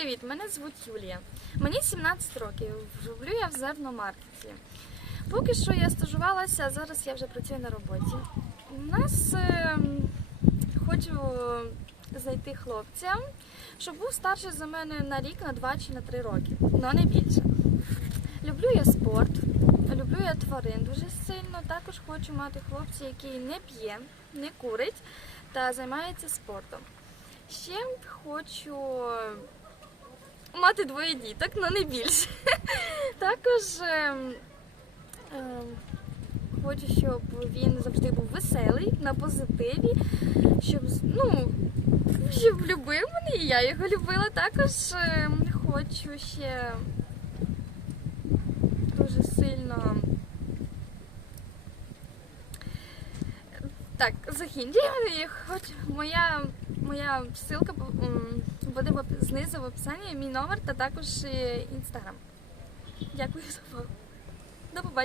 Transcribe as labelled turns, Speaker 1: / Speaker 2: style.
Speaker 1: Привіт, мене звуть Юлія. Мені 17 років. Роблю я в зерномаркеті. Поки що я стажувалася, а зараз я вже працюю на роботі. У нас е, хочу знайти хлопця, щоб був старший за мене на рік, на два чи на три роки, але не більше. Люблю я спорт, люблю я тварин дуже сильно. Також хочу мати хлопця, який не п'є, не курить та займається спортом. Ще хочу мати двоє діток, але не більше. Також е, е, хочу, щоб він завжди був веселий, на позитиві, щоб, ну, щоб любив мене, і я його любила. Також е, хочу ще дуже сильно. Так, закінчуємо. їх. Хоч моя, моя ссылка буде знизу в описанні, мій номер та також інстаграм. Дякую за увагу. До побачення.